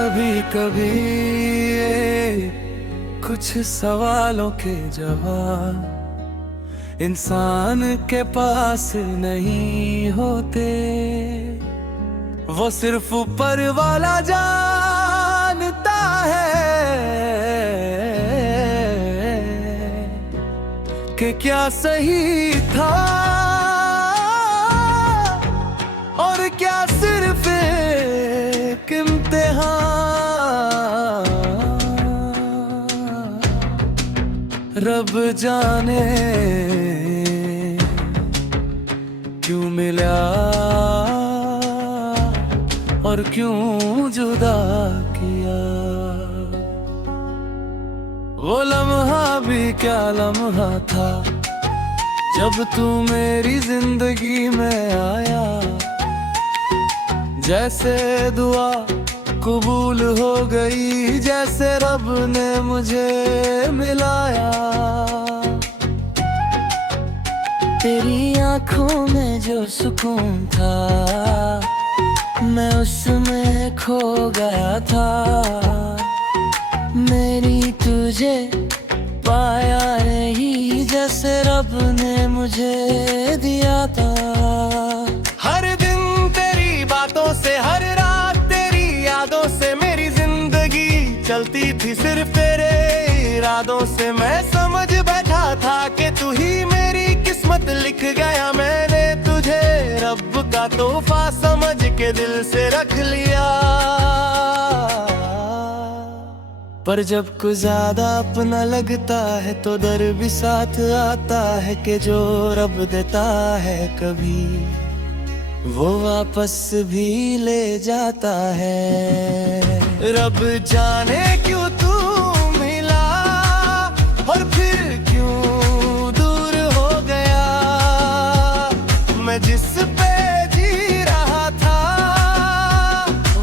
कभी कभी कुछ सवालों के जवाब इंसान के पास नहीं होते। वो सिर्फ ऊपर वाला जानता है कि क्या सही था और क्या सिर्फ एक इम्तिहान। रब जाने क्यों मिला और क्यों जुदा किया। वो लम्हा भी क्या लम्हा था जब तू मेरी जिंदगी में आया। जैसे दुआ कबूल हो गई, जैसे रब ने मुझे मिलाया। तेरी आंखों में जो सुकून था मैं उसमें खो गया था। मेरी तुझे पाया नहीं जैसे रब ने मुझे दिया था। हर दिन तेरी बातों से, हर रात तेरी यादों से मेरी जिंदगी चलती थी सिर्फ तेरे इरादों से। मैं समझ बैठा था कि तू ही मेरी किस्मत लिख गया। मैंने तुझे रब का तोहफा समझ के दिल से रख लिया। पर जब कुछ ज्यादा अपना लगता है तो डर भी साथ आता है कि जो रब देता है कभी वो वापस भी ले जाता है। रब जाने क्यों तू मिला और फिर क्यों दूर हो गया। मैं जिस पे जी रहा था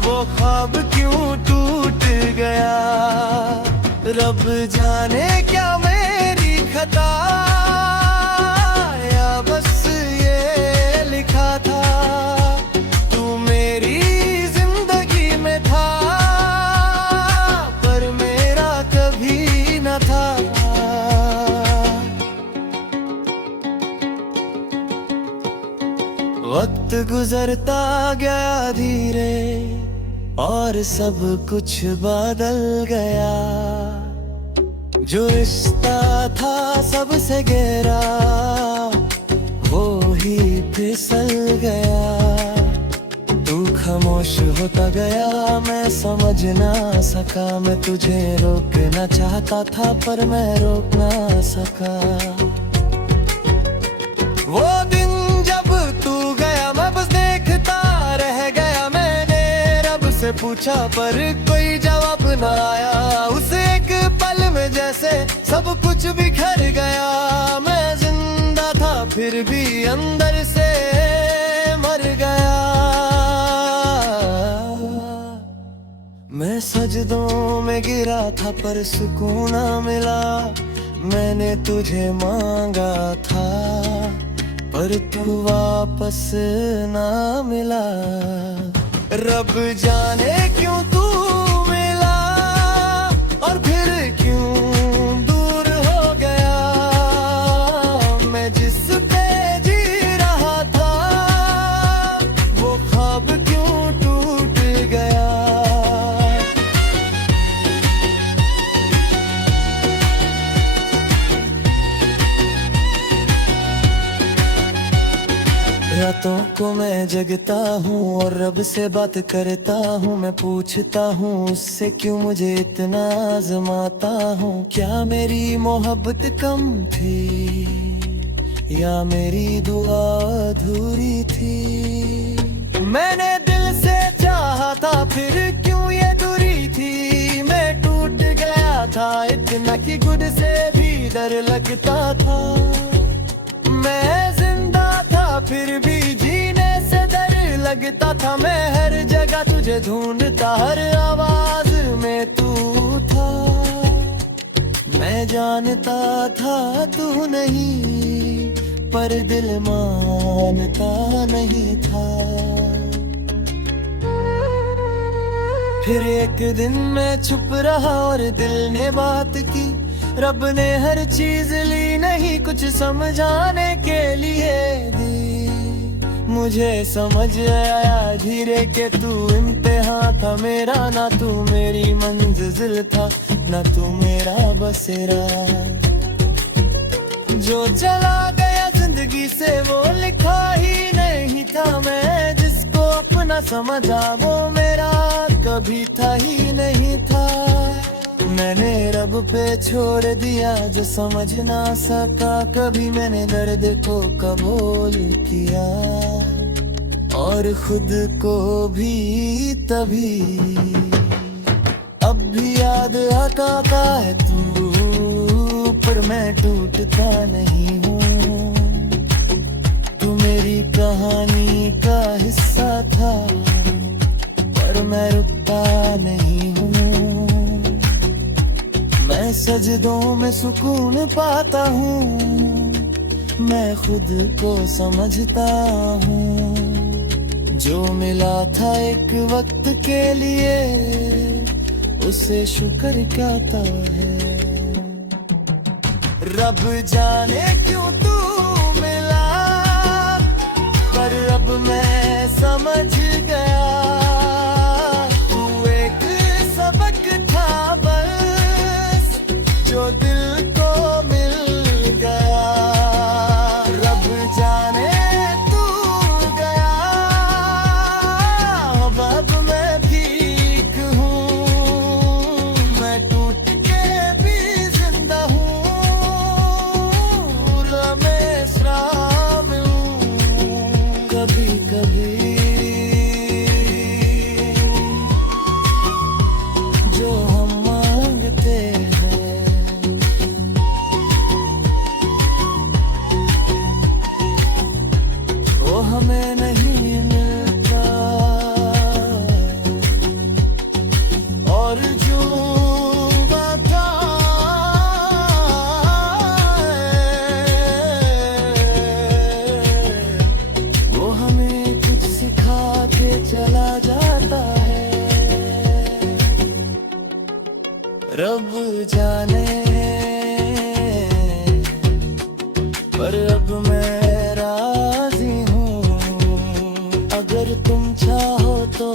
वो ख्वाब क्यों टूट गया। रब जाने क्या मेरी खता या बस ये लिखा था। तू मेरी जिंदगी में था पर मेरा कभी न था। वक्त गुजरता गया धीरे और सब कुछ बदल गया। जो रिश्ता था सबसे गहरा वो ही फिसल गया। तू खामोश होता गया, मैं समझ ना सका। मैं तुझे रोकना चाहता था पर मैं रोक ना सका। वो दिन जब तू गया मैं बस देखता रह गया। मैंने रब से पूछा पर कोई जवाब न आया। उस एक पल में जैसे सब कुछ बिखर गया। मैं जिंदा था फिर भी अंदर से मर गया। मैं सजदों में गिरा था पर सुकून ना मिला। मैंने तुझे मांगा था पर तू वापस ना मिला। रब जाने क्यों तू मिला और फिर क्यों दूर हो गया। मैं जिस पे जी रहा था वो ख्वाब क्यों टूट गया। रातों को मैं जगता हूँ और रब से बात करता हूँ। मैं पूछता हूँ उससे क्यों मुझे इतना आजमाता हूँ। क्या मेरी मोहब्बत कम थी या मेरी दुआ अधूरी थी। मैंने दिल से चाहा था फिर क्यों ये दूरी थी। मैं टूट गया था इतना कि खुद से भी डर लगता था। मैं जिंदा था फिर भी जीने से डर लगता था। मैं हर जगह तुझे ढूंढता, हर आवाज में तू था। मैं जानता था तू नहीं पर दिल मानता नहीं था। फिर एक दिन मैं चुप रहा और दिल ने बात की, रब ने हर चीज ली नहीं कुछ समझाने के लिए दी। मुझे समझ आया धीरे के तू इम्तिहान था मेरा, ना तू मेरी मंजिल था ना तू मेरा बसेरा। जो चला गया जिंदगी से वो लिखा ही नहीं था, मैं जिसको अपना समझा वो मेरा कभी था ही नहीं था। मैंने रब पे छोड़ दिया जो समझ ना सका कभी, मैंने दर्द को कबूल किया और खुद को भी तभी। अब भी याद आता है तू, पर मैं टूटता नहीं हूँ। तू मेरी कहानी का हिस्सा था पर मैं रुकता नहीं हूँ। मैं सजदों में सुकून पाता हूँ, मैं खुद को समझता हूँ। जो मिला था एक वक्त के लिए उसे शुक्र कहता है। रब जाने क्यों तू मिला, पर अब मैं समझ गया तू एक सबक था बस जो दिल को मिल गया। रब जाने तू गया अब मैं ठीक हूँ, मैं टूट के भी जिंदा हूँ। रमेशरा में हूँ कभी कभी जो हम मांगते हैं वो हमें नहीं मिलता, और जो वादा है वो हमें कुछ सिखा के चला जाता है। रब जाने पर अब मैं राजी हूँ, अगर तुम चाहो तो